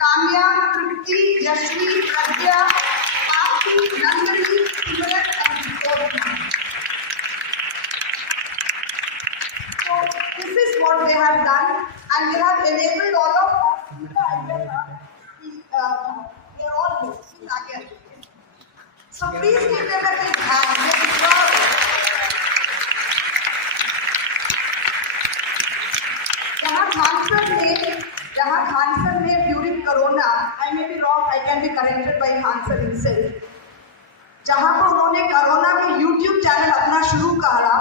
Kamya, Tripti, Yashvi, Pragya, Aarti, Nandini, Simran and Vikram. So this is what they have done, and they have enabled all of us. They are all here. So please give them a big hand. They deserve it. जहाँ खान ने during corona, I may be wrong, I can be corrected bye Khan sir himself, जहाँ पर उन्होंने corona में YouTube channel अपना शुरू करा,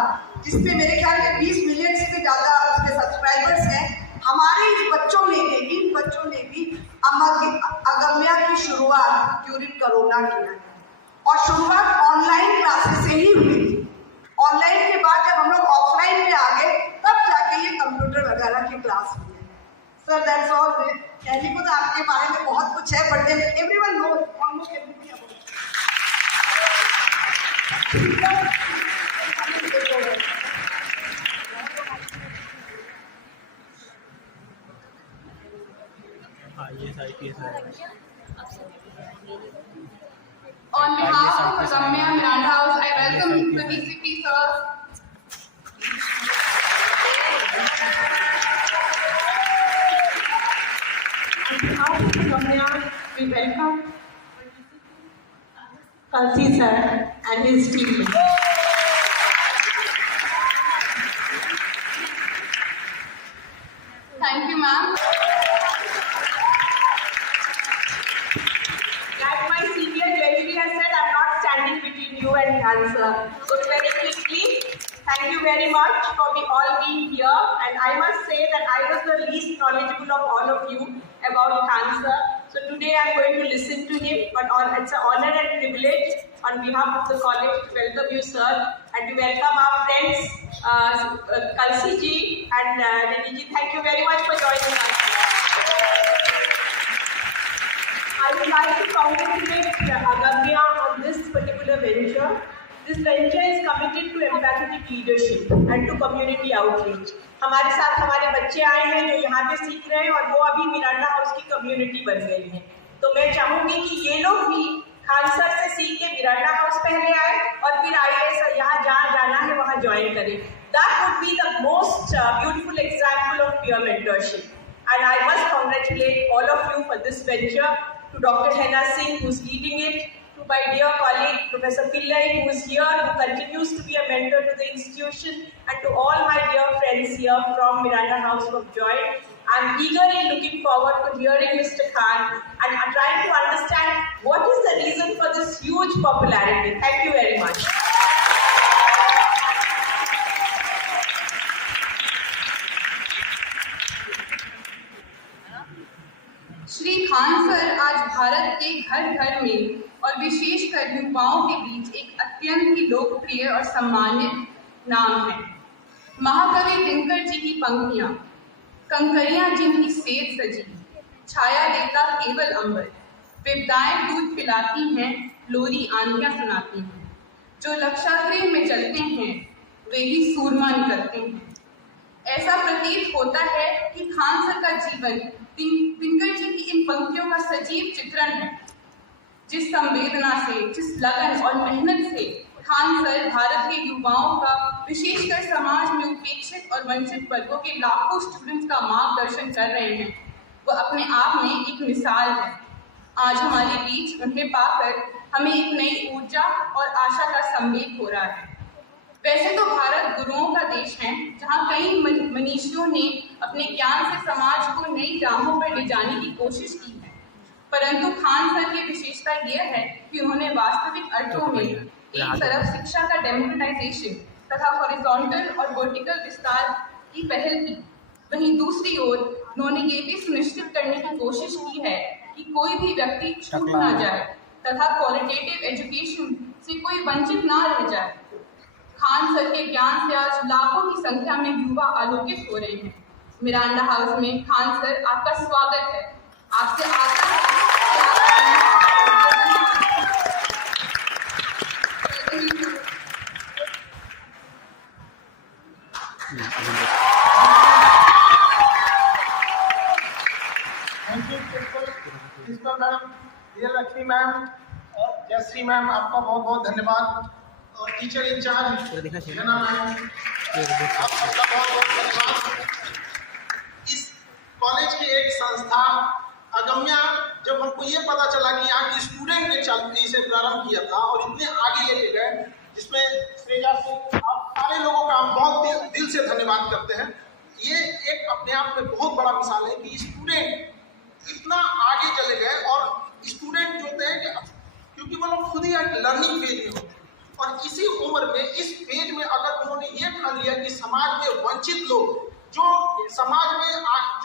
जिसमें मेरे ख्याल में 20 मिलियन से भी ज़्यादा उसके सब्सक्राइबर्स हैं। हमारे इन बच्चों ने भी अगम्या की शुरुआत ड्यूरिंग कोरोना किया है, और शुरुआत ऑनलाइन क्लासेस से ही हुई थी। ऑनलाइन के बाद जब हम लोग ऑफलाइन में आ गए, तब जाके ये कंप्यूटर वगैरह की क्लास हुई है। Sir that's all. कहने को तो आपके बारे में बहुत कुछ है, but then everyone knows almost everything about. On behalf of Agamya Miranda House, I welcome the DCP sir. On behalf of Agamya, we welcome Kalsi sir and his team. Thank you, ma'am. Like my senior Jayashree has said, I'm not standing between you and cancer. So very quickly, thank you very much for all being here. And I must say that I was the least knowledgeable of all of you about cancer. So today I'm going to listen to him, but it's an honor and privilege on behalf of the college to welcome you, sir, and to welcome our friends, Kalsi ji and Reddy ji. Thank you very much for joining us. I would like to congratulate Agamya on this particular venture. This venture is committed to empathetic leadership and to community outreach. हमारे साथ हमारे बच्चे आए हैं जो यहाँ पे सीख रहे हैं, और वो अभी मिरांडा हाउस की कम्युनिटी बन गई है। तो मैं चाहूँगी कि ये लोग भी खान सर से सीख के मिरांडा हाउस पहले आए, और फिर IAS यहाँ जहाँ जाना है वहाँ ज्वाइन करें। That would be the most beautiful example of peer mentorship. And I must congratulate all of you for this venture. To Dr. Hena Singh, who's leading it, to my dear colleague Professor Pillai, who is here, who continues to be a mentor to the institution, and to all my dear friends here from Miranda House of Joy. I'm eagerly looking forward to hearing Mr. Khan and trying to understand what is the reason for this huge popularity. Thank you very much. Shri Khan sir आज भारत के घर घर में और विशेषकर युवाओं के बीच एक अत्यंत ही लोकप्रिय और सम्मानित नाम है। महाकवि दिनकर जी की पंक्तियां, कंकरियां जिनकी सेज सजी, छाया देता केवल अंबर, विपदाएं दूध पिलाती हैं, लोरी आंधियां सुनाती हैं, जो लक्षागृह में जलते हैं वे ही सूरमा निकलते हैं। ऐसा प्रतीत होता है कि खान सर का जीवन दिनकर जी की इन पंक्तियों का सजीव चित्रण है। जिस संवेदना से, जिस लगन और मेहनत से खान सर भारत के युवाओं का, विशेषकर समाज में उपेक्षित और वंचित वर्गों के लाखों स्टूडेंट्स का मार्गदर्शन कर रहे हैं, वह अपने आप में एक मिसाल है। आज हमारे बीच उन्हें पाकर हमें एक नई ऊर्जा और आशा का संवेद हो रहा है। वैसे तो भारत गुरुओं का देश है, जहाँ कई मनीषियों ने अपने ज्ञान से समाज को नई राहों पर ले जाने की कोशिश की है, परंतु खान सर की विशेषता यह है कि उन्होंने वास्तविक अर्थों में एक तरफ शिक्षा का डेमोक्रेटाइजेशन तथा हॉरिजॉन्टल और वर्टिकल विस्तार की पहल की, वहीं दूसरी ओर उन्होंने ये भी सुनिश्चित करने की कोशिश की है कि कोई भी व्यक्ति छूट ना जाए तथा क्वालिटेटिव एजुकेशन से कोई वंचित ना रह जाए। खान सर के ज्ञान से आज लाखों की संख्या में युवा आलोकित हो रहे हैं। मिरांडा हाउस में खान सर आपका स्वागत है। आपसे आशा Thank principal madam, Vijayalakshmi ma'am और जयश्री मैम, आपका बहुत बहुत धन्यवाद। और टीचर इंचार्ज जना मैम, आप सबका बहुत बहुत धन्यवाद। इस कॉलेज की एक संस्था अगम्या, जब हमको ये पता चला कि यहाँ के स्टूडेंट ने इसे प्रारंभ किया था और इतने आगे लेके गए, जिसमें श्रेया से आप सारे लोगों का हम बहुत दिल से धन्यवाद करते हैं। ये एक अपने आप में बहुत बड़ा मिसाल है कि स्टूडेंट इतना आगे चले गए। और स्टूडेंट जो होते हैं कि क्योंकि वो लोग खुद ही एक लर्निंग फेज में होते हैं, और इसी उम्र में इस फेज में अगर उन्होंने ये ठान लिया कि समाज में वंचित लोग जो समाज में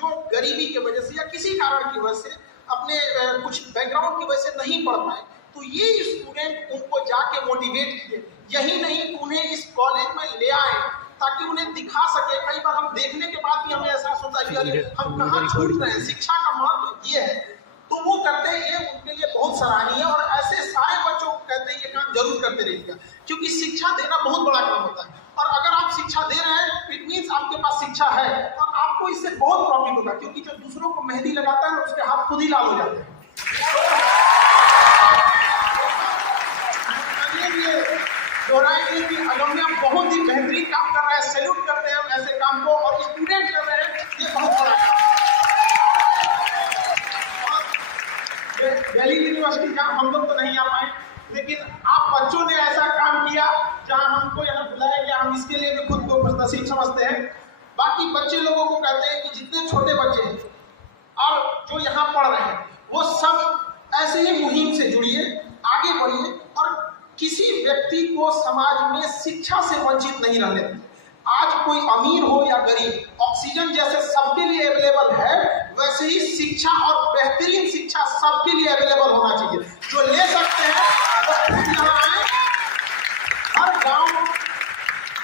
जो गरीबी की वजह से या किसी कारण की वजह से अपने कुछ बैकग्राउंड की वजह से नहीं पढ़ पाए, तो ये स्टूडेंट उनको जाके मोटिवेट किए। यही नहीं, उन्हें इस कॉलेज में ले आए ताकि उन्हें दिखा सके। कई बार हम देखने के बाद भी हमें एहसास होता है कि हम कहाँ छूट रहे हैं। शिक्षा का महत्व ये है, तो वो करते हैं, ये उनके लिए बहुत सराहनीय है। और ऐसे सारे बच्चों को कहते हैं ये काम जरूर करते रहिएगा, क्योंकि शिक्षा देना बहुत बड़ा काम होता है। और अगर आप शिक्षा दे रहे हैं, इट मीन्स आपके पास शिक्षा है और आपको इससे बहुत प्रॉफिट होगा, क्योंकि जो दूसरों को मेहंदी लगाता है उसके हाथ खुद ही लाल हो जाते हैं। दोहराएंगे कि अगम्या बहुत ही बेहतरीन काम कर रहा है, सैल्यूट करते हैं हम ऐसे काम को, और स्टूडेंट कर रहे हैं, ये बहुत बड़ा काम है। दिल्ली यूनिवर्सिटी जहाँ हम लोग तो नहीं आ पाए, लेकिन आप बच्चों ने ऐसा काम किया जहाँ हमको यहाँ बुलाया गया, हम इसके लिए भी खुद को नसीब समझते हैं। बाकी बच्चे लोगों को कहते हैं कि जितने छोटे बच्चे हैं और जो यहाँ पढ़ रहे हैं, वो सब ऐसे ही मुहिम से जुड़िए, आगे बढ़िए, और किसी व्यक्ति को समाज में शिक्षा से वंचित नहीं रहने दें। आज कोई अमीर हो या गरीब, ऑक्सीजन जैसे सबके लिए अवेलेबल है, वैसे ही शिक्षा और बेहतरीन शिक्षा सबके लिए अवेलेबल होना चाहिए। जो ले सकते हैं वो खुद यहाँ आए। हर गांव,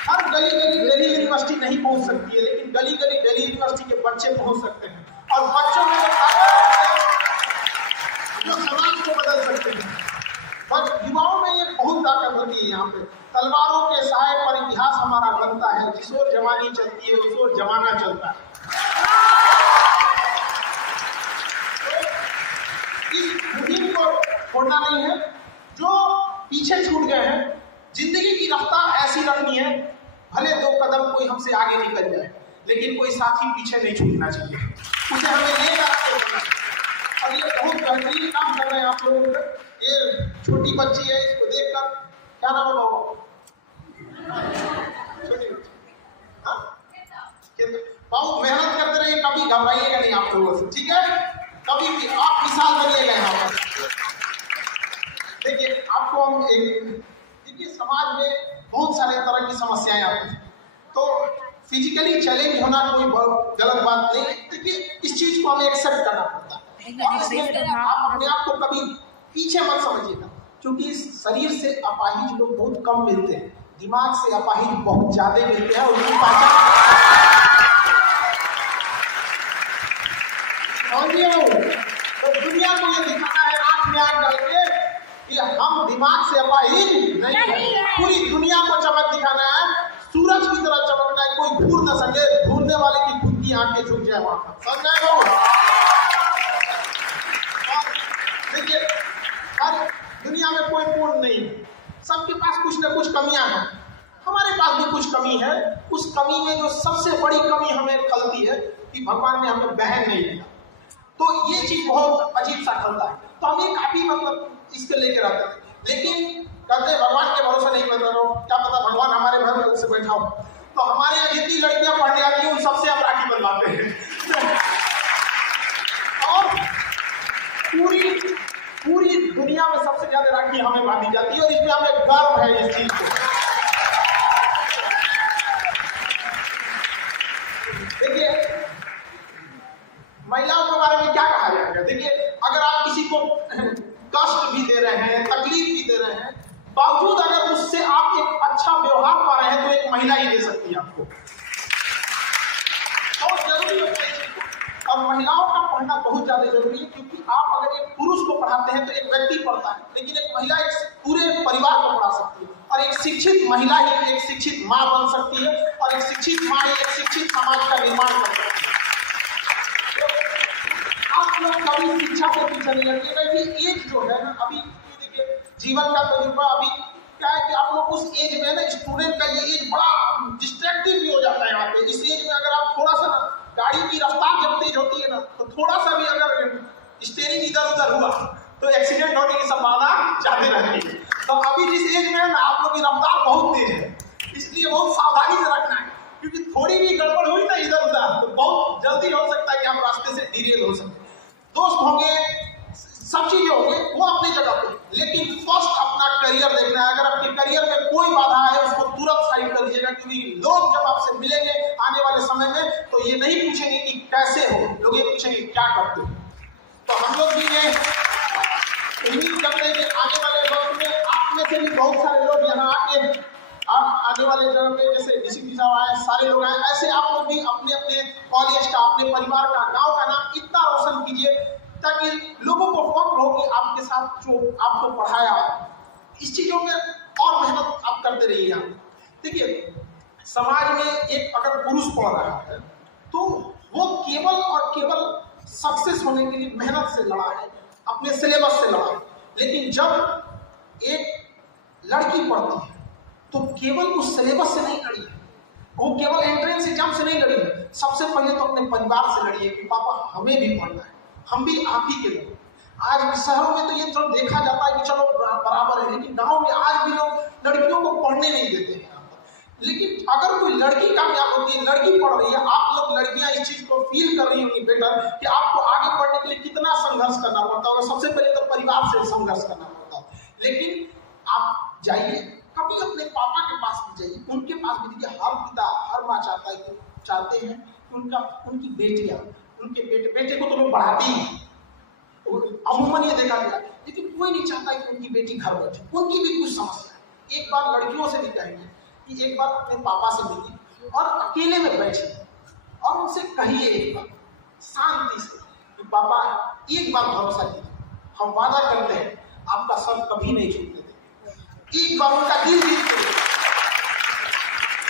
हर गली गली दिल्ली यूनिवर्सिटी नहीं पहुंच सकती है, लेकिन गली गली दिल्ली यूनिवर्सिटी के बच्चे पहुंच सकते हैं, और बच्चों में जो समाज को बदल सकते हैं। बट युवाओं में ये बहुत ताकत होती है। यहाँ पे तलवारों के साए पर इतिहास हमारा बनता है, जिस ओर जवानी चलती है उस ओर जमाना चलता है। तो इस मुहिम को छोड़ना नहीं है। जो पीछे छूट गए हैं, जिंदगी की रफ्तार ऐसी रखनी है, भले 2 कदम कोई हमसे आगे निकल जाए, लेकिन कोई साथी पीछे नहीं छूटना चाहिए, उसे हमें लेकर आगे बढ़ना है। और ये बहुत बेहतरीन काम कर रहे हैं आप लोग। ये छोटी बच्ची है, इसको देखकर क्या नाम होगा वो? छोटी बच्ची, हाँ, बहुत मेहनत करते रहिए, कभी घबराइएगा नहीं आप लोगों से, ठीक है? कभी भी आप मिसाल बनिएगा यहाँ पर। देखिए, आपको हम देखिए, समाज में बहुत सारे तरह की समस्याएं आती हैं, तो फिजिकली चैलेंज होना कोई गलत बात नहीं। देखिए, इस चीज को हमें एक्सेप्ट करना पड़ता है। आप अपने आप को कभी पीछे मत समझिएगा, क्योंकि शरीर से अपाहिज लोग बहुत कम मिलते हैं, दिमाग से अपाहिज बहुत ज्यादा मिलते हैं। उनकी पहचान तो दुनिया को ये दिखाना है आंख में आंख डाल के कि हम दिमाग से अपाहिज नहीं है। पूरी दुनिया को चमक दिखाना है, सूरज की तरह चमकना है, कोई घूर न सके, घूरने वाले की खुद की आंखें झुक जाए वहां पर, समझ आए? देखिए, हर दुनिया में कोई पूर्ण नहीं है, सबके पास कुछ न कुछ कमियां हैं। हमारे पास भी कुछ कमी है। उस कमी में जो सबसे बड़ी कमी हमें खलती है कि भगवान ने हमें बहन नहीं दिया, तो ये चीज बहुत अजीब सा खलता है। तो हम ये काफी मतलब इसके लेकर आते हैं, लेकिन कहते भगवान के भरोसे नहीं बैठा रहो, क्या पता भगवान हमारे घर में से बैठा हो। तो हमारे यहाँ जितनी लड़कियां पढ़ने आती हैं उन सबसे आप राखी बनवाते हैं। और पूरी दुनिया में सबसे ज्यादा राखी हमें बांधी जाती है, और इसमें हमें गर्व है इस चीज को। देखिए, महिलाओं के बारे में क्या कहा जाएगा? देखिए, अगर आप किसी को कष्ट भी दे रहे हैं, तकलीफ भी दे रहे हैं, बावजूद अगर उससे आप एक अच्छा व्यवहार पा रहे हैं, तो एक महिला ही दे सकती है आपको। बहुत जरूरी होता है। और महिलाओं का पढ़ना बहुत ज्यादा जरूरी है, क्योंकि आप अगर एक पुरुष को पढ़ाते हैं तो एक व्यक्ति पढ़ता है, लेकिन एक महिला एक पूरे परिवार को पढ़ा सकती है। और एक शिक्षित महिला ही एक शिक्षित माँ बन सकती है, और एक शिक्षित माँ ही एक शिक्षित समाज का निर्माण कर सकती है। आप आप लोग कभी शिक्षा से पीछे नहीं हटिएगा। ये एज जो है ना, अभी देखिए जीवन का तजुर्बा अभी क्या है कि आप लोग उस एज में ना, स्टूडेंट का ये एज बड़ा डिस्ट्रैक्टिव भी हो जाता है यहाँ पे। इस एज में अगर आप थोड़ा सा ना, गाड़ी की रफ्तार जब तेज होती है ना, तो थोड़ा सा भी अगर स्टीयरिंग इधर उधर हुआ तो एक्सीडेंट होने की संभावना ज्यादा रहती है। तो अभी जिस एज में है ना, आप लोग की रफ्तार बहुत तेज है, इसलिए बहुत सावधानी से रखना है, क्योंकि थोड़ी भी गड़बड़ हुई ना इधर उधर तो बहुत जल्दी हो सकता है कि आप रास्ते से डिरेल हो सकते हैं। दोस्त होंगे, सब चीजें होंगे, वो अपनी जगह पे, लेकिन फर्स्ट अपना करियर देखना है। अगर आपके करियर में कोई बाधा है उसको तुरंत साइड कर दीजिएगा, क्योंकि लोग जब आपसे मिलेंगे आने वाले समय में तो ये नहीं पूछेंगे कि कैसे हो, लोग ये पूछेंगे क्या करते हो। तो हम लोग भी ये उम्मीद करते हैं कि आने वाले वक्त में आप में से भी बहुत सारे लोग यहाँ आके आने वाले जगह पे, जैसे डीसीपी साहब आए, सारे लोग आए, ऐसे आप लोग भी अपने अपने कॉलेज का, अपने परिवार का, गांव का नाम इतना रोशन कीजिए ताकि लोगों को फख्र हो कि आपके साथ जो आपको पढ़ाया, इस चीजों में और मेहनत आप करते रहिए। देखिए समाज में एक अगर पुरुष पढ़ रहा है तो वो केवल और केवल सक्सेस होने के लिए मेहनत से लड़ा है, अपने सिलेबस से लड़ा है। लेकिन जब एक लड़की पढ़ती है तो केवल उस सिलेबस से नहीं लड़ी है, वो केवल एंट्रेंस एग्जाम से नहीं लड़ी है, सबसे पहले तो अपने परिवार से लड़ी है कि पापा हमें भी पढ़ना है, हम भी आप ही के लोग। आज शहरों में तो ये तो देखा जाता है कि चलो बराबर है, लेकिन गांव में आज भी लोग लड़कियों को पढ़ने नहीं देते हैं। लेकिन अगर कोई लड़की कामयाब होती है, लड़की पढ़ रही है, आप लोग लड़कियां इस चीज को फील कर रही होंगी बेटर कि आपको आगे बढ़ने के लिए कितना संघर्ष करना पड़ता है। सबसे पहले तो परिवार से संघर्ष करना पड़ता है, लेकिन आप जाइए कभी अपने पापा के पास भी जाइए, उनके पास भी देखिए। हर पिता हर माँ चाहते हैं कि उनकी बेटियां, उनके बेटे को तो लोग बढ़ाते ही अमूमन ये देखा गया, लेकिन कोई नहीं चाहता कि उनकी बेटी घर बैठे, उनकी भी कुछ समस्या है। एक बार लड़कियों से भी कहेंगे कि एक बार अपने पापा से मिलिए और अकेले में बैठिए और उनसे कहिए एक बार शांति से कि पापा एक बार भरोसा कीजिए, हम वादा करते हैं आपका सर कभी नहीं छूटने देंगे। एक बार उनका दिल जीत,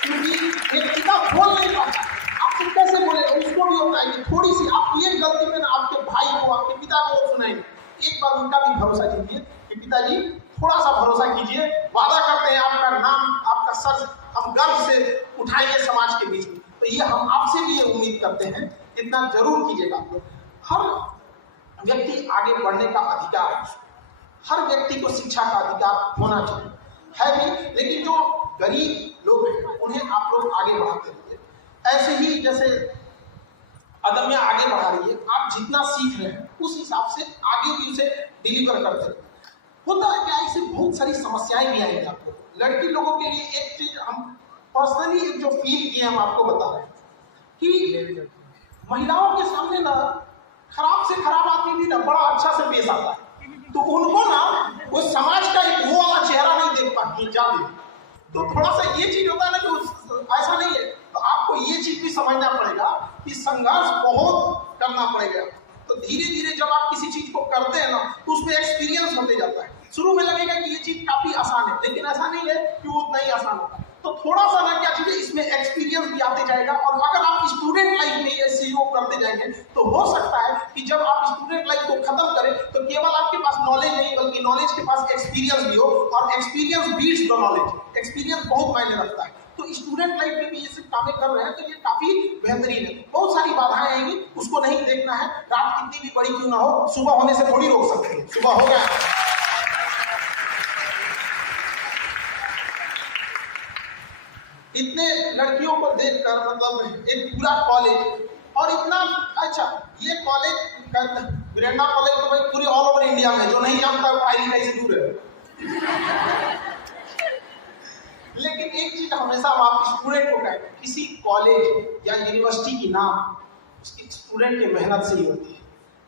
क्योंकि एक पिता बोल नहीं पाता, आपसे कैसे बोले, उसको भी होता है कि थोड़ी सी आप एक गलती में ना आपके भाई को, आपके पिता को सुनाएंगे। एक बार उनका भी भरोसा कीजिए कि पिताजी थोड़ा सा भरोसा कीजिए, वादा करते हैं आपका नाम, आपका सर हम गर्व से उठाएंगे समाज के बीच में। तो ये हम आपसे भी ये उम्मीद करते हैं, इतना जरूर कीजिएगा आप लोग। हर व्यक्ति आगे बढ़ने का अधिकार है, हर व्यक्ति को शिक्षा का अधिकार होना चाहिए है भी, लेकिन जो गरीब लोग हैं उन्हें आप लोग आगे बढ़ाते रहिए। ऐसे ही जैसे अदम्य आगे बढ़ा रही है, आप जितना सीख रहे हैं उस हिसाब से आगे भी उसे डिलीवर करते रहिए। होता है क्या, इससे बहुत सारी समस्याएं भी आएंगी आपको। लड़की लोगों के लिए एक चीज हम पर्सनली जो फील किए हम आपको बता रहे हैं कि महिलाओं के सामने ना खराब से खराब आदमी भी ना बड़ा अच्छा से पेश आता है, तो उनको ना वो समाज का एक वो वाला चेहरा नहीं देख पाती जाते। तो थोड़ा सा ये चीज होता है ना कि ऐसा नहीं है, तो आपको ये चीज भी समझना पड़ेगा कि संघर्ष बहुत करना पड़ेगा। तो धीरे धीरे जब आप किसी चीज को करते हैं ना तो उसमें एक्सपीरियंस होते जाता है। शुरू में लगेगा कि ये चीज काफी आसान है, लेकिन ऐसा नहीं है कि वो उतना ही आसान होता है। तो थोड़ा सा ना क्या चीज है, इसमें एक्सपीरियंस भी आते जाएगा। और अगर आप स्टूडेंट लाइफ में ये चीजों करते जाएंगे तो हो सकता है कि जब आप स्टूडेंट लाइफ को खत्म करें तो केवल आपके पास नॉलेज नहीं बल्कि नॉलेज के पास एक्सपीरियंस भी हो, और experience beats the knowledge. Experience बहुत मायने रखता है। तो स्टूडेंट लाइफ में भी ये सब कामें कर रहे हैं तो ये काफी बेहतरीन है। बहुत सारी बाधाएं आएंगी, उसको नहीं देखना है। रात कितनी भी बड़ी क्यों ना हो, सुबह होने से थोड़ी रोक सकते हैं। सुबह हो गया, इतने लड़कियों को देखकर मतलब एक पूरा कॉलेज और इतना अच्छा, ये कॉलेज मिरांडा कॉलेज तो भाई पूरे ऑल ओवर इंडिया में, जो नहीं जानता है पढ़ाई लिखाई से दूर है। लेकिन एक चीज हमेशा हम आप स्टूडेंट को कहें, किसी कॉलेज या यूनिवर्सिटी की नाम उसकी स्टूडेंट की मेहनत से ही होती है।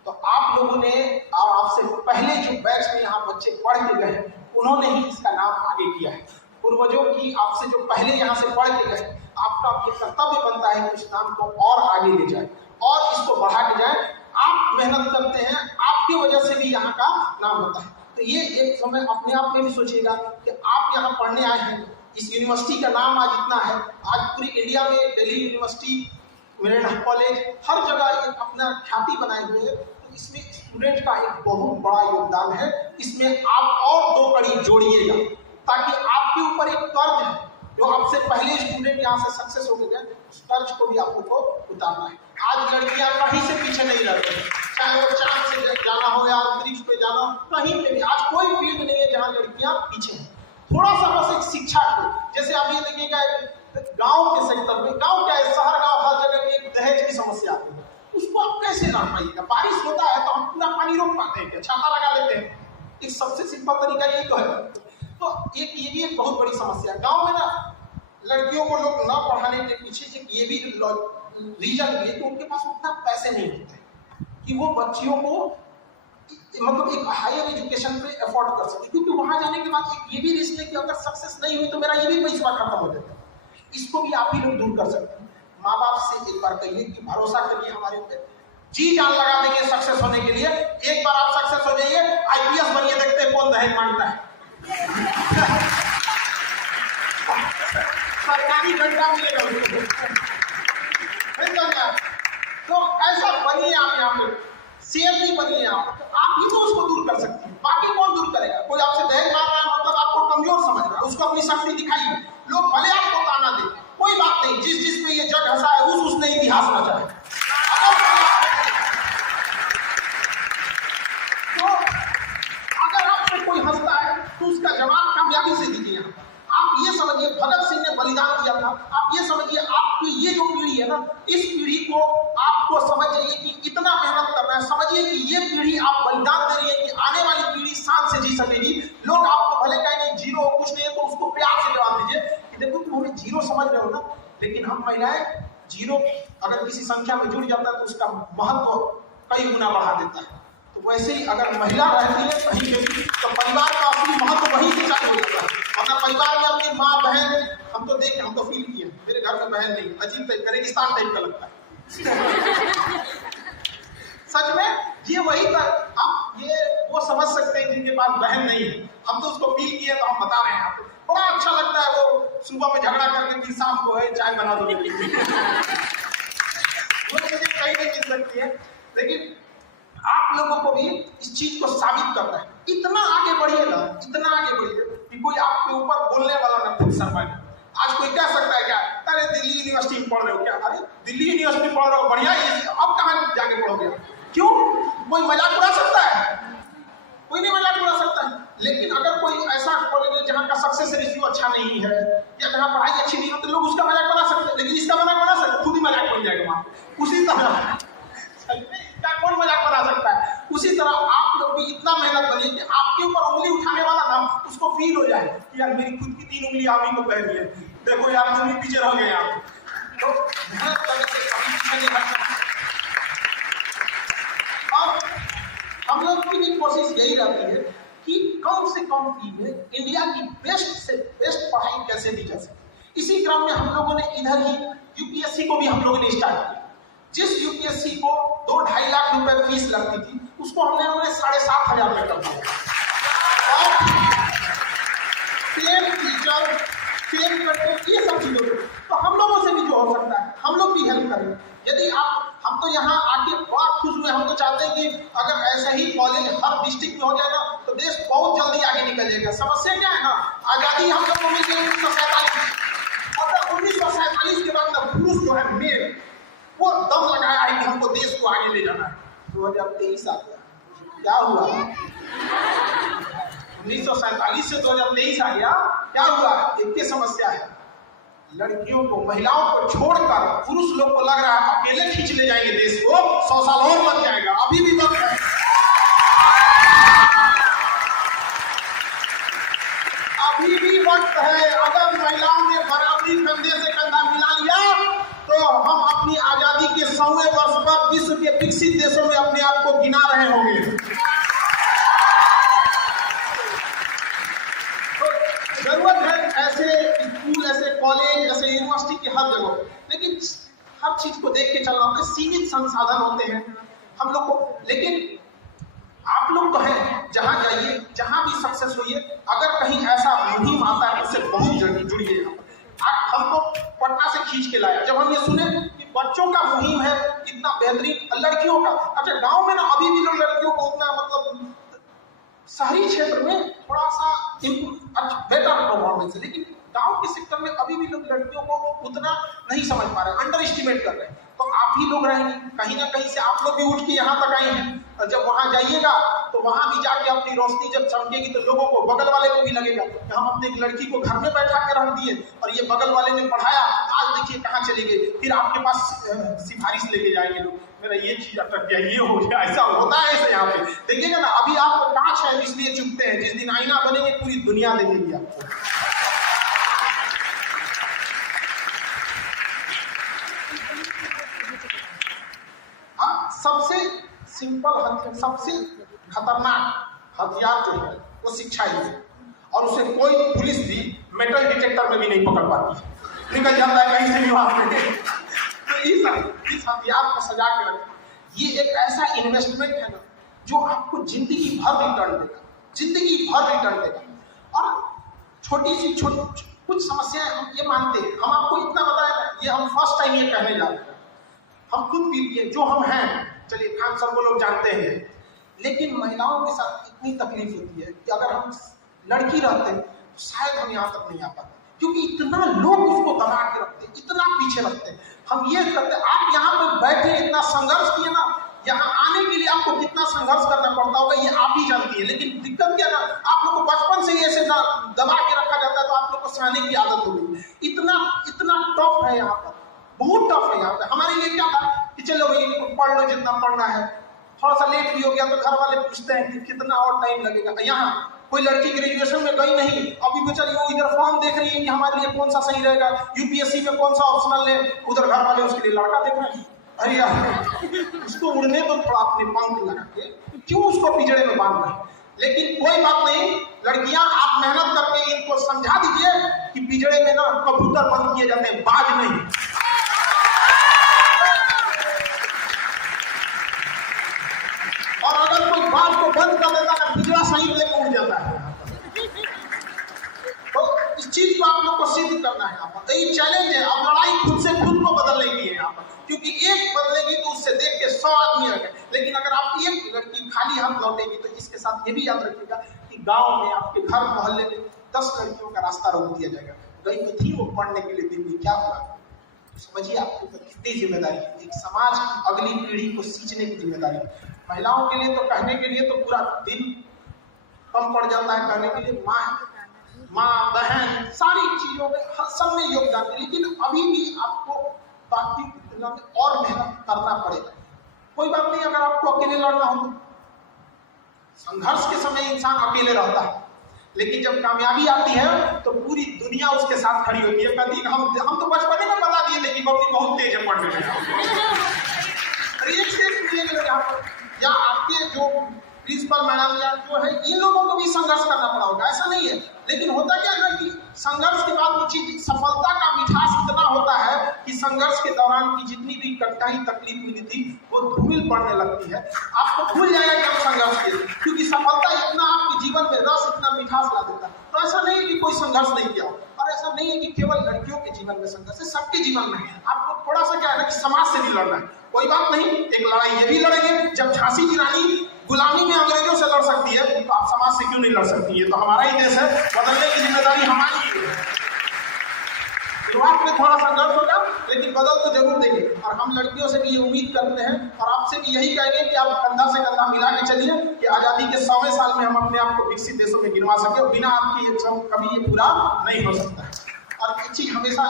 तो आप लोगों ने और आपसे पहले जो बैच में यहाँ बच्चे पढ़ के गए उन्होंने ही इसका नाम आगे किया है। पूर्वजों की आपसे जो पहले यहाँ से पढ़ के गए, आपका ये कर्तव्य बनता है कि इस नाम को और आगे ले जाए और इसको बढ़ा के जाए। आप मेहनत करते हैं, आपकी वजह से भी यहाँ का नाम होता है। तो ये एक समय अपने आप में भी सोचिएगा कि आप यहाँ पढ़ने आए हैं, इस यूनिवर्सिटी का नाम आज इतना है। आज पूरी इंडिया में दिल्ली यूनिवर्सिटी, मिरांडा कॉलेज, हर जगह अपना ख्याति बनाए हुए। तो इसमें स्टूडेंट का एक बहुत बड़ा योगदान है। इसमें आप और 2 कड़ी जोड़िएगा ताकि आपके ऊपर एक कर्ज है जो आपसे पहले स्टूडेंट यहाँ से सक्सेस हो गए, उस कर्ज को भी आपको उतारना है। आज लड़कियां कहीं से पीछे नहीं लड़ रही, चाहे वो चांद से जाना हो या अंतरिक्ष पे जाना हो, कहीं पे भी आज कोई फील्ड नहीं है जहाँ लड़कियां पीछे हैं। थोड़ा सा बस एक शिक्षा को, जैसे आप ये देखिएगा गांव के सेक्टर में, गांव क्या है, शहर गांव हर जगह एक दहेज की समस्या आती है, उसको आप कैसे रोक पाइएगा? बारिश होता है तो हम पूरा पानी रोक पाते हैं क्या? छाता लगा लेते हैं, एक सबसे सिंपल तरीका ये तो है। तो एक ये भी एक बहुत बड़ी समस्या है गांव में ना, लड़कियों को लोग ना पढ़ाने के पीछे ये भी रीजन भी है कि उनके पास उतना पैसे नहीं होते कि वो बच्चियों को मतलब एक हायर एजुकेशन पे अफोर्ड कर सके, क्योंकि वहां जाने के बाद एक ये भी रिस्क है कि अगर सक्सेस नहीं हुई तो मेरा ये भी पैसा खत्म हो जाता है। इसको भी आप ही लोग दूर कर सकते हैं। माँ बाप से एक बार कहिए कि भरोसा करिए हमारे ऊपर, जी जान लगा देंगे सक्सेस होने के लिए। एक बार आप सक्सेस हो जाइए, आईपीएस बनिए, देखते हैं कौन दहेज मांगता है। सरकारी घंटा मिलेगा तो ऐसा बनिए आप, यहाँ पे शेयर नहीं बनिए आप ही तो उसको दूर कर सकते हैं, बाकी कौन दूर करेगा? कोई आपसे दहेज मांग रहा है मतलब आपको कमजोर समझ रहा है, उसको अपनी शक्ति दिखाइए। लोग भले आपको ताना दे, कोई बात नहीं, जिस पे ये जग हंसा है उसने इतिहास रचा है। तो अगर आपसे कोई हंसता है तो उसका जवाब कामयाबी से दीजिए। आप ये समझिए भगत सिंह ने बलिदान दिया था, आप ये समझिए आपकी ये जो पीढ़ी है ना, इस पीढ़ी को आपको समझ जाइए कि इतना मेहनत करना है, समझिए कि ये पीढ़ी आप बलिदान दे रही है कि आने वाली पीढ़ी शान से जी सकेगी। लोग आपको भले कहेंगे जीरो कुछ नहीं है, तो उसको प्यार से जवाब दीजिए कि देखो तुम हमें जीरो समझ रहे हो ना, लेकिन हम महिलाएं जीरो अगर किसी संख्या में जुड़ जाता है तो उसका महत्व कई गुना बढ़ा देता है। तो वैसे ही अगर महिला रहती है कहीं पे तो परिवार का असली महत्व वही से चालू हो जाता है। अगर परिवार में अपनी माँ बहन, हम तो फील किए, मेरे घर में बहन नहीं, अजीब टाइप का रेगिस्तान टाइप का लगता है सच में ये वही था। आप ये वो समझ सकते हैं जिनके पास बहन नहीं है, हम तो उसको फील किए तो हम बता रहे हैं आपको। बड़ा अच्छा लगता है वो सुबह में झगड़ा करके फिर शाम को है चाय बना दो वो मुझे कहीं नहीं मिल सकती है। लेकिन आप लोगों को भी इस चीज को साबित करना है, इतना आगे बढ़िए ना, इतना आगे बढ़िए कि कोई आपके ऊपर बोलने वाला ना खुद शर्मा। आज कोई कह सकता है क्या, अरे दिल्ली यूनिवर्सिटी में पढ़ रहे हो क्या? अरे दिल्ली यूनिवर्सिटी पढ़ रहे हो बढ़िया, अब कहाँ जाके पढ़ोगे? क्यों? कोई मजाक उड़ा सकता है? कोई नहीं मजाक उड़ा सकता है। लेकिन अगर कोई ऐसा कॉलेज है जहाँ का सक्सेस रेशियो अच्छा नहीं है या जहाँ पढ़ाई अच्छी नहीं है तो लोग उसका मजाक बना सकते हैं, लेकिन इसका मजाक बना सकते, खुद ही मजाक बन जाएगा वहां। उसी तरह क्या कौन मजाक बना सकता है? उसी तरह आप लोग भी इतना मेहनत करिए कि आपके ऊपर उंगली उठाने वाला ना उसको फील हो जाए कि यार मेरी खुद की 3 उंगली आप ही को पहन है, देखो यार उंगली पीछे रह गए आप। तो मेहनत करने से कभी पीछे नहीं हट सकते। और हम लोग की भी कोशिश यही रहती है कि कम से कम फी में इंडिया की बेस्ट से बेस्ट पढ़ाई कैसे दी जा सके। इसी क्रम में हम लोगों ने इधर ही यूपीएससी को भी हम लोगों ने स्टार्ट किया। जिस यूपीएससी को 2-2.5 लाख रुपए फीस लगती थी उसको हमने 7,500 में कर दिया। और सेम टीचर सेम कंटेंट ये सब चीजों तो हम लोगों से भी जो हो सकता है हम लोग भी हेल्प करें। यदि हम तो यहाँ आके बड़ा खुश हुए, हम तो चाहते हैं कि अगर ऐसा ही कॉलेज हर डिस्ट्रिक्ट में हो जाएगा तो देश बहुत जल्दी आगे निकल जाएगा। समस्या क्या है ना, आजादी हम लोग को मिल गई 1947 और 1947 के बाद ना पुरुष जो है मेल वो दम लगाया है कि हमको देश को आगे ले जाना है। 2023 आ गया, क्या हुआ? 1947 से 2023 आ गया, क्या हुआ? एक ही समस्या है, लड़कियों को महिलाओं को छोड़कर पुरुष लोग को लग रहा है अकेले खींच ले जाएंगे देश को, 100 साल और लग जाएगा। अभी भी वक्त है, अभी भी वक्त है। अगर महिलाओं ने बराबरी कंधे से कंधा मिला लिया तो हम अपनी आजादी के 100वें वर्ष पर विश्व के विकसित देशों में अपने आप को गिना रहे होंगे। तो जरूरत है ऐसे स्कूल, ऐसे कॉलेज, ऐसे यूनिवर्सिटी की हर जगह, लेकिन हर चीज को देख के चलना होता है। सीमित संसाधन होते हैं हम लोग को, लेकिन आप लोग तो हैं, जहां जाइए जहां भी सक्सेस होइए, अगर कहीं ऐसा मुहिम आता है उससे बहुत जुड़िए। हमको पटना से खींच के लाया, जब हम ये सुने कि बच्चों का मुहिम है इतना बेहतरीन, लड़कियों का, अच्छा गांव में ना अभी भी लोग शहरी क्षेत्र में थोड़ा सा बेटर परफॉर्मेंस है, लेकिन गांव के सेक्टर में अभी भी लोग लड़कियों को उतना नहीं समझ पा रहे, अंडर एस्टिमेट कर रहे हैं। तो आप ही लोग रहेंगे, कहीं ना कहीं से आप लोग भी उठ के यहाँ तक आए हैं, और जब वहां जाइएगा तो वहां भी जाके अपनी रोशनी जब चमकेगी तो लोगों को, बगल वाले को भी लगेगा कि हम अपने एक लड़की को घर में बैठा के रख दिए और ये बगल वाले ने पढ़ाया, आज देखिए कहाँ चली गई, फिर आपके पास सिफारिश लेके जाएंगे लोग, मेरा ये चीज अटक गया, ये हो गया, ऐसा होता है ऐसे यहाँ पे। देखिएगा ना, अभी आप कांच है इसलिए चुपते हैं, जिस दिन आईना बनेंगे पूरी दुनिया देखेगी आपको। सबसे सिंपल हथियार, सबसे खतरनाक हथियार जो है वो शिक्षा ही है, और उसे कोई पुलिस भी मेटल डिटेक्टर में भी नहीं पकड़ पाती, निकल जाता है कहीं से भी वहां पे। तो इस हथियार को सजा के रखें। ये एक ऐसा इन्वेस्टमेंट है ना जो आपको जिंदगी भर रिटर्न देगा, जिंदगी भर रिटर्न देगा। और छोटी कुछ समस्याएं हम ये मानते हैं, हम आपको इतना बताया ना, ये हम फर्स्ट टाइम ये कहने जा रहे हैं, हम खुद भी जो हम हैं, चलिए खान सर को लोग जानते हैं, लेकिन महिलाओं के साथ इतनी तकलीफ होती है कि अगर हम लड़की रहते हैं तो शायद हम यहाँ तक नहीं आ पाते, क्योंकि इतना लोग उसको दबा के रखते हैं, इतना पीछे रखते हैं। हम ये करते हैं, आप यहाँ पे बैठे इतना संघर्ष किए ना, यहाँ आने के लिए आपको कितना संघर्ष करना पड़ता होगा ये आप ही जानती है, लेकिन दिक्कत क्या ना, आप लोग को बचपन से ही ऐसे दबा के रखा जाता है, तो आप लोग को सहने की आदत हो गई। इतना टफ है यहाँ पर, बहुत टफ है यहाँ पे। हमारे लिए क्या था कि चलो भाई पढ़ लो जितना पढ़ना है, थोड़ा सा लेट भी हो गया तो घर वाले पूछते हैं कि कितना और टाइम लगेगा। यहाँ कोई लड़की ग्रेजुएशन में गई नहीं, अभी बेचारी वो इधर फॉर्म देख रही है कि हमारे लिए कौन सा सही रहेगा, यूपीएससी में कौन सा ऑप्शनल ले, उधर घर वाले उसके लिए लड़का देख रहे हैं। अरे यार उसको उड़ने तो थोड़ा अपने पंख लगा के, क्यों उसको पिंजड़े में बांध रहे? लेकिन कोई बात नहीं, लड़कियां आप मेहनत करके इनको समझा दीजिए कि पिंजड़े में ना कबूतर बंद किए जाते हैं, बाज नहीं। और अगर कोई बाज को बंद कर देता है, पिंजड़ा सही लेकर उड़ जाता है। तो इस चीज को आप लोग को सिद्ध करना है यहाँ पर, यही चैलेंज है। अब लड़ाई खुद से खुद को बदलने की है यहाँ पर, क्योंकि एक बदलेगी तो उससे देख के 100 आदमी आ गए, लेकिन अगर आप एक लड़की खाली हाथ लौटेगी तो इसके साथ ये भी याद रखिएगा कि गांव में, आपके घर मोहल्ले में 10 लड़कियों का रास्ता रोक दिया जाएगा। गई तो थी वो पढ़ने के लिए दिल्ली, क्या हुआ? समझिए आपके ऊपर कितनी जिम्मेदारी है, एक समाज की अगली पीढ़ी को सींचने की जिम्मेदारी। महिलाओं के लिए तो कहने के लिए तो पूरा दिन कम पड़ जाता है, कहने के लिए माँ बहन सारी चीजों में सब में योगदान है, लेकिन अभी भी आपको बाकी तुलना में और मेहनत करना पड़ेगा। कोई बात नहीं, अगर आपको अकेले लड़ना हो तो संघर्ष के समय इंसान अकेले रहता है, लेकिन जब कामयाबी आती है तो पूरी दुनिया उसके साथ खड़ी होती है। कहती है हम तो बचपन में बता दिए थे कि बबली बहुत तेज है पढ़ने में। या आपके जो प्रिंसिपल मैडम या जो है, इन लोगों को भी संघर्ष करना पड़ा होगा, ऐसा नहीं है। लेकिन होता क्या है कि संघर्ष के बाद वो चीज, सफलता का मिठास इतना होता है कि संघर्ष के दौरान की जितनी भी कठिनाई तकलीफ मिली थी वो धूमिल पड़ने लगती है, आपको भूल जाएगा कि हम संघर्ष किए, क्योंकि सफलता इतना आपके जीवन में रस, इतना मिठास ला देता है। तो ऐसा नहीं है कि कोई संघर्ष नहीं किया, और ऐसा नहीं है कि केवल लड़कियों के जीवन में संघर्ष है, सबके जीवन में। आपको थोड़ा सा क्या है ना कि समाज से भी लड़ना है, कोई बात नहीं, एक लड़ाई ये भी लड़ेंगे। जब झांसी की रानी गुलामी में अंग्रेजों से लड़ सकती है तो आप समाज से क्यों नहीं लड़ सकती है? तो हमारा ही देश है, बदलने की जिम्मेदारी हमारी है। शुरुआत में थोड़ा संघर्ष होगा, लेकिन बदल तो जरूर देंगे। और हम लड़कियों से भी ये उम्मीद करते हैं और आपसे भी यही कहेंगे कि आप कंधा से कंधा मिला के चलिए कि आजादी के 100वें साल में हम अपने आप को विकसित देशों में गिनवा सके, और बिना आपकी ये कभी ये पूरा नहीं हो सकता है। और एक चीज हमेशा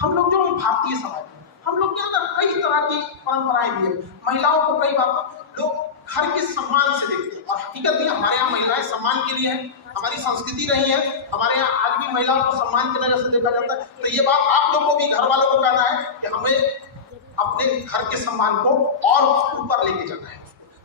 हम लोग जो भारतीय समाज, हम लोग के अंदर कई तरह की परंपराएं भी है। महिलाओं को कई बार लोग घर के सम्मान से देखते हैं, और हकीकत में हमारे यहाँ महिलाएं सम्मान के लिए है, हमारी संस्कृति रही है, हमारे यहाँ आज भी महिलाओं को सम्मान की नजर से देखा जाता है। तो ये बात आप लोगों को भी, घर वालों को कहना है कि हमें अपने घर के सम्मान को और ऊपर लेके जाना है।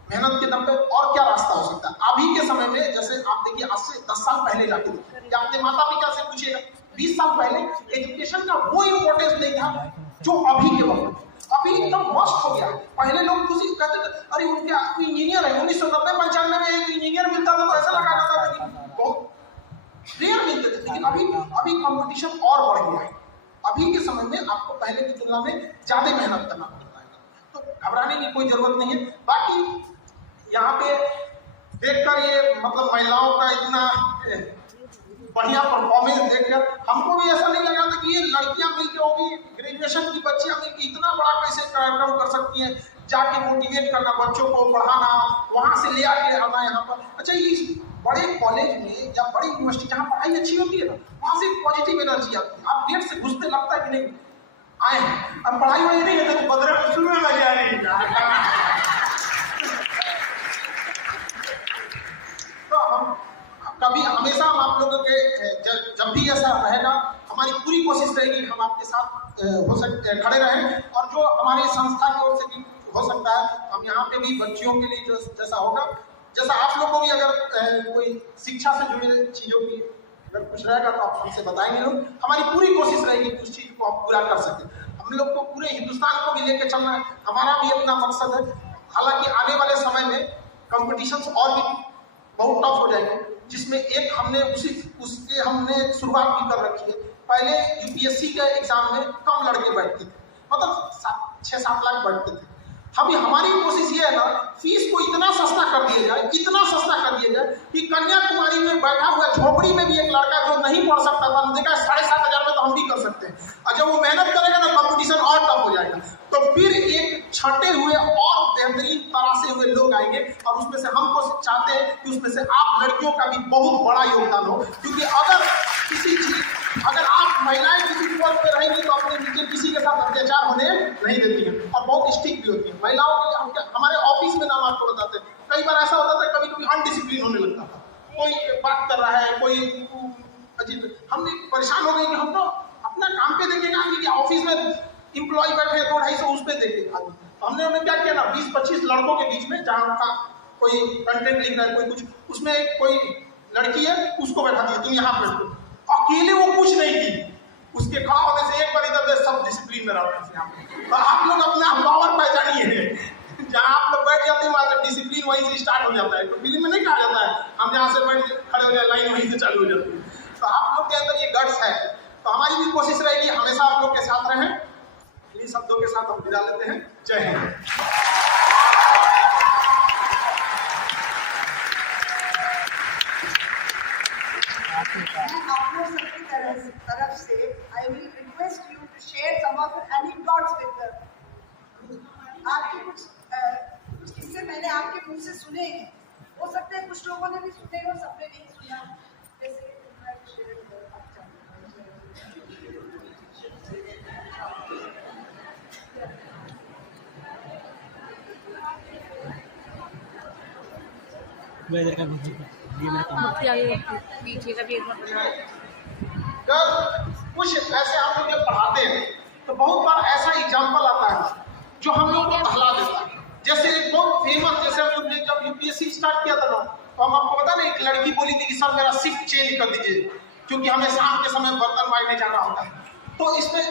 मेहनत के दम पे और क्या रास्ता हो सकता है? अभी के समय में, जैसे आप देखिए, आज से 10 साल पहले जाके देखिए, अपने माता पिता से पूछिएगा, 20 साल पहले एजुकेशन का वो इम्पोर्टेंस नहीं था जो अभी के वक्त। अभी एकदम मस्त हो गया। पहले लोग खुशी कहते थे, अरे उनके इंजीनियर है, 1990-95 में एक इंजीनियर मिलता था तो ऐसा लगा जाता था कि बहुत रेयर मिलते थे। लेकिन अभी कंपटीशन और बढ़ गया है। अभी के समय में आपको पहले की तुलना में ज्यादा मेहनत करना पड़ता है, तो घबराने की कोई जरूरत नहीं है। बाकी यहाँ पे देखकर ये मतलब महिलाओं का इतना बढ़िया परफॉर्मेंस देखकर हमको भी ऐसा नहीं लगा था कि ये लड़कियां मिलकर होगी, ग्रेजुएशन की बच्चियां मिलकर इतना बड़ा कैसे कार्यक्रम कर सकती हैं, जाके मोटिवेट करना, बच्चों को पढ़ाना, वहां से ले आके आना यहाँ पर। अच्छा, इस बड़े कॉलेज में या बड़ी यूनिवर्सिटी जहाँ पढ़ाई अच्छी होती है ना, वहाँ से पॉजिटिव एनर्जी आती है। आप गेट से घुसते लगता है कि नहीं आए हैं, अब पढ़ाई वाली नहीं है तो बदरे शुरू में लगे आ रही है। तो हम कभी हमेशा हम आप लोगों के जब भी ऐसा रहेगा, हमारी पूरी कोशिश रहेगी हम आपके साथ खड़े रहें, और जो हमारी संस्था की ओर से भी हो सकता है हम यहाँ पे भी बच्चियों के लिए जो जैसा होगा, जैसा आप लोग को भी अगर कोई शिक्षा से जुड़े चीजों की अगर कुछ रहेगा तो आप हमसे बताएंगे लोग। हमारी पूरी कोशिश रहेगी कि उस चीज को हम पूरा कर सकें। हम लोग को पूरे हिंदुस्तान को भी लेकर चलना है, हमारा भी अपना मकसद है। हालांकि आने वाले समय में कंपटीशंस और भी बहुत टफ हो जाएंगे, जिसमें एक हमने उसके हमने शुरुआत भी कर रखी है। पहले यूपीएससी के एग्जाम में कम लड़के बैठते थे, मतलब 6-7 लाख बैठते थे। अभी हमारी कोशिश ये है ना, फीस को इतना सस्ता कर दिया जाए, इतना सस्ता कर दिया जाए कि कन्याकुमारी में बैठा हुआ झोपड़ी में भी एक लड़का जो नहीं पढ़ सकता था, देखा 7,500 में तो हम भी कर सकते हैं, और जब वो मेहनत करेगा ना कंपटीशन और टफ हो जाएगा। तो फिर एक छटे हुए और बेहतरीन तरासे हुए लोग आएंगे, और उसमें से हमको चाहते हैं कि उसमें से आप लड़कियों का भी बहुत बड़ा योगदान हो, क्योंकि अगर आप महिलाएं किसी पद पे रहेंगी तो अपने नीचे किसी के साथ अत्याचार होने नहीं देती हैं, और बहुत स्ट्रिक्ट भी होती है महिलाओं के। हमारे ऑफिस में नाम आपको बताते हैं, कई बार ऐसा होता था, कभी कभी अनडिसिप्लिन होने लगता था, कोई बात कर रहा है, कोई अजीब, हमने परेशान हो गए कि हम तो अपना काम पे देखेगा, क्योंकि ऑफिस में इम्प्लॉय बैठे 200-250 उस पर देखेगा। हमने क्या किया ना, 20-25 लड़कों के बीच में, जहाँ का कोई कंटेंट लिख रहा है, कोई कुछ, उसमें कोई लड़की है उसको बैठा दिया, तुम यहाँ बैठो। अकेले वो कुछ नहीं की, उसके खड़ा होने से एक बार इधर सब डिसिप्लिन में रहते हैं। तो आप लोग अपना पावर पहचानिए, जहाँ आप लोग बैठ जाते हैं वहाँ डिसिप्लिन वहीं से स्टार्ट हो जाता है। तो फिल्म में नहीं कहा जाता है हम जहाँ से बैठ खड़े हो जाए लाइन वहीं से चालू हो जाती है। तो आप लोग के अंदर ये गट्स है, तो हमारी भी कोशिश रहेगी हमेशा आप लोग के साथ रहें। इन शब्दों के साथ हम विदा लेते हैं। जय हिंद। आप लोग सबकी तरफ से I will request you to share some of your anecdotes with them. आपके कुछ किस्से मैंने आपके मुंह से सुने हैं, हो सकता है कुछ लोगों ने भी सुने और सबने नहीं सुना, जैसे कुछ ऐसे हम लोग जब पढ़ाते हैं तो बहुत बार ऐसा एग्जाम्पल आता है जो हम लोग को बहला देता है। जैसे एक बहुत फेमस, जैसे हम लोग जब यूपीएससी स्टार्ट किया था ना, तो हम आपको बता ना, एक लड़की बोली थी कि सर मेरा शिफ्ट चेंज कर दीजिए, क्योंकि हमें शाम के समय बर्तन मारने जाना होता है। तो इसमें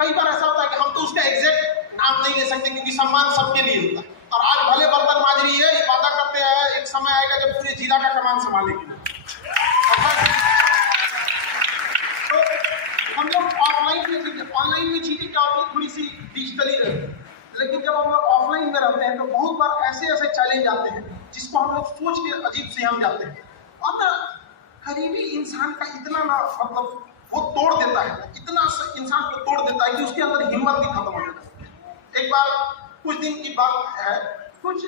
कई बार ऐसा होता है कि हम तो उसका एग्जैक्ट नाम नहीं ले सकते, क्योंकि सम्मान सबके लिए होता है। और आज भले बर्तन मांझ रही है, वादा करते हैं एक समय आएगा जब पूरे जिला का कमान संभालेगी। तो हम लोग ऑनलाइन में चीजें क्या होती है, थोड़ी सी डिजिटली रहती है, लेकिन जब हम लोग ऑफलाइन में रहते हैं तो बहुत बार ऐसे ऐसे चैलेंज आते हैं जिसको हम लोग सोच के अजीब से हम जाते हैं। और ना करीबी इंसान का इतना ना मतलब वो तोड़ देता है, इतना इंसान को तोड़ देता है कि उसके अंदर हिम्मत भी खत्म हो जाती है। एक बार कुछ दिन की बात है, कुछ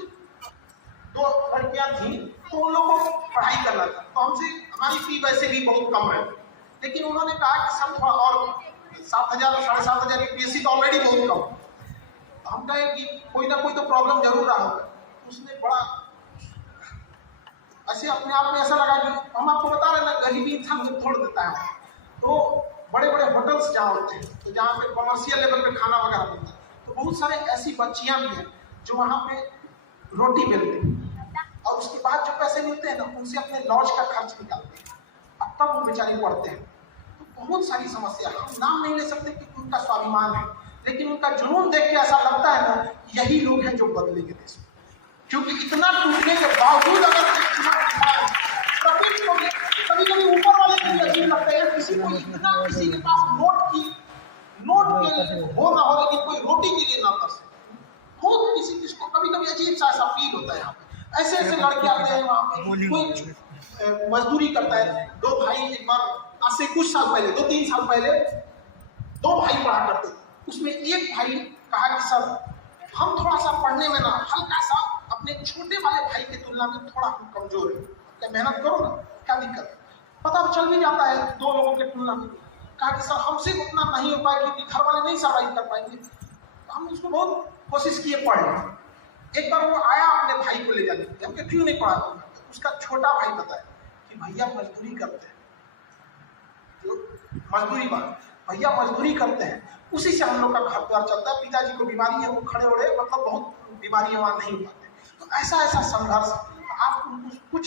2 लड़कियां थी, तो उन लोगों को पढ़ाई करना था, तो हमसे हमारी फी वैसे भी बहुत कम है, लेकिन उन्होंने कहा कि सब थोड़ा और 7,000-7,500 यूपीएससी तो ऑलरेडी बहुत कम। हम कहे कि कोई ना कोई तो प्रॉब्लम जरूर रहा होगा। उसने बड़ा ऐसे अपने आप में ऐसा लगा कि हम आपको बता रहे ना, गरीबी इंसान को तोड़ देता है। तो बड़े बड़े होटल्स जहाँ होते हैं, तो जहाँ पे कमर्शियल लेवल पे खाना वगैरह मिलता है, तो बहुत सारे ऐसी बच्चियां भी हैं जो वहाँ पे रोटी बेलते हैं, और उसके बाद जो पैसे मिलते हैं ना, उनसे अपने लॉज का खर्च निकालते हैं, और तब वो बेचारे पढ़ते हैं। तो बहुत सारी समस्या, हम नाम नहीं ले सकते कि उनका स्वाभिमान है, लेकिन उनका जुनून देख के ऐसा लगता है ना, यही लोग हैं जो बदलेंगे देश में। क्योंकि इतना टूटने के बावजूद अगर कभी कभी ऊपर वाले के लिए अजीब लगता है, किसी को इतना, किसी के पास नोट के हो ना हो, लेकिन कोई रोटी के लिए ना कर सके, बहुत किसी को कभी कभी अजीब सा ऐसा फील होता है यहाँ पे। ऐसे ऐसे लड़के आते हैं वहाँ पे, कोई मजदूरी करता है। दो भाई एक बार आज से कुछ साल पहले, 2-3 साल पहले, दो भाई पढ़ा करते थे। उसमें एक भाई कहा कि सर हम थोड़ा सा पढ़ने में ना हल्का सा अपने छोटे वाले भाई की तुलना में थोड़ा हम कमजोर है, क्या मेहनत करो ना, क्या दिक्कत है, पता चल भी जाता है दो लोगों के तुलना में। कहा कि सर हमसे उतना नहीं हो पाएगा कि घर वाले नहीं सर्वाइव कर पाएंगे। हम उसको बहुत कोशिश किए पढ़े। एक बार वो आया अपने भाई को ले जाने के लिए, हमको क्यों नहीं पढ़ा तुम? उसका छोटा भाई बताया कि भैया मजदूरी करते हैं, जो मजदूरी बात, भैया मजदूरी करते हैं, उसी से हम लोग का घर द्वार चलता है। पिताजी को बीमारी है, वो खड़े उड़े मतलब बहुत बीमारियां वहाँ नहीं पाते। तो ऐसा ऐसा संघर्ष आप लोग कुछ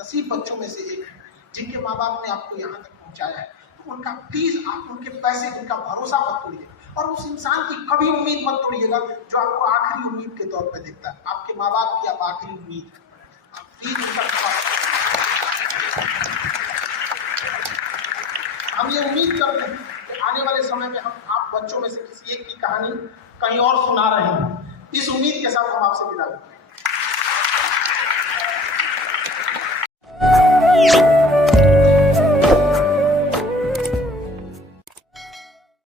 नसीब बच्चों में से एक है जिनके माँ बाप ने आपको यहाँ तक पहुँचाया है। तो उनका प्लीज आप उनके पैसे, उनका भरोसा मत तोड़िए, और उस इंसान की कभी उम्मीद मत तोड़िएगा जो आपको आखिरी उम्मीद के तौर पे देखता है। आपके माँ बाप की आप आखिरी उम्मीद है, आप प्लीज उनका। हम ये उम्मीद करते हैं कि आने वाले समय में हम आप बच्चों में से किसी एक की कहानी कहीं और सुना रहे हैं। इस उम्मीद के साथ हम आपसे विदा लेते हैं।